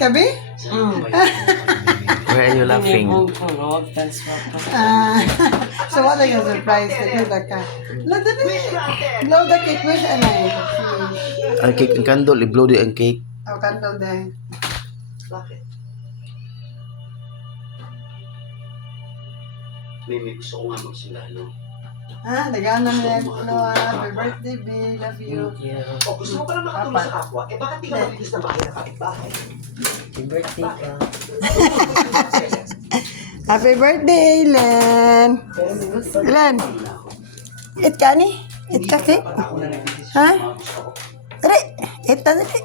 ka, be? Why are you laughing? So what are you surprised that you like ka? Blow the cake, wish and Ang cake, ang candle, i-blow di ang cake. Oh, candle din. Bakit? May gusto ko nga magsilalo. Nagana na yung happy birthday, B. Love you. O gusto mo pala makatulong sa kapwa, bakit di ka mabilis na bahay na kapit-bahay? Happy birthday ka. Happy birthday, Len. Len. Eat ka ni? Eat ka cake? Ha? Dali. Eat na dali.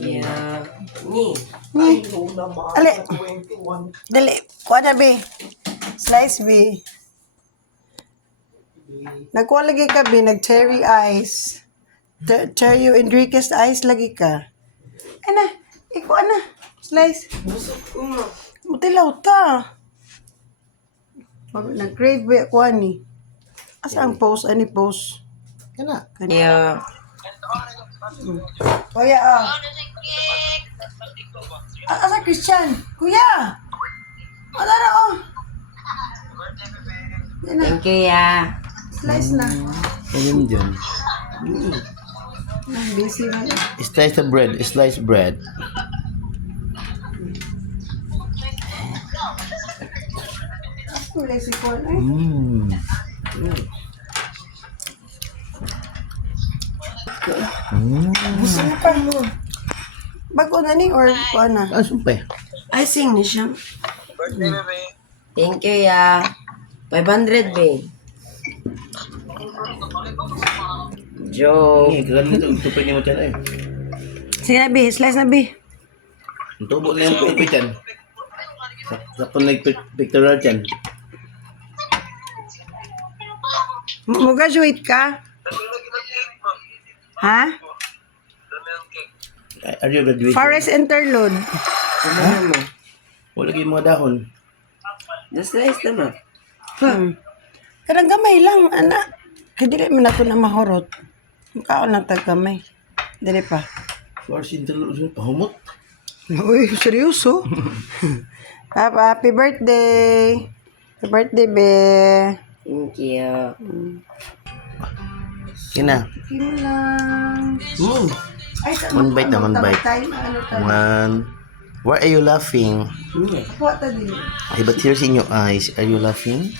Yeah. Ni. Ni. Ali. Dali. Kuha na, B. Slice, B. Nagkuha lagi ka, B. Nag-cherry ice. Cherry Enriquez ice lagi ka. Ano? Ikuha na. Slice. Mutilaw ta. Nag-crave ba kuha ni? Asa ang post? Ani post? Kana. Yeah. Kuya, Asa Christian? Kuya! Wala na, Yan na. Thank you, ya. Slice na. Ayun dyan. Busy na. Slice the bread, slice bread. Kulay si Kuya. Gusto pa mo. Bago na ni or kuha na? Ano sumpay? I sing ni siya. Thank you, ya. 500, be. Joke. Kagano ito, tupay ni mo dyan eh. Sige na, B. Slice na, B. Ang tubo na yung tupay dyan. Sakon nag-pictorial dyan. Mag-graduate ka? Ha? Are you graduating? Forest interlude. Ano mo? Wala yung mga dahon. Just slice naman. Karang gamay lang, anak. Kaya dili man ako na mahurot. Mukhaon lang tag-gamay. Dili pa. Forest interlude, pahumot. Uy, seryoso? Happy birthday. Happy birthday, be. Thank you. Kina. Kim lang. Ay, One bite na, one bite. Ano tayo? One. Why are you laughing? What ta din? Hey, but tears in your eyes. Are you laughing?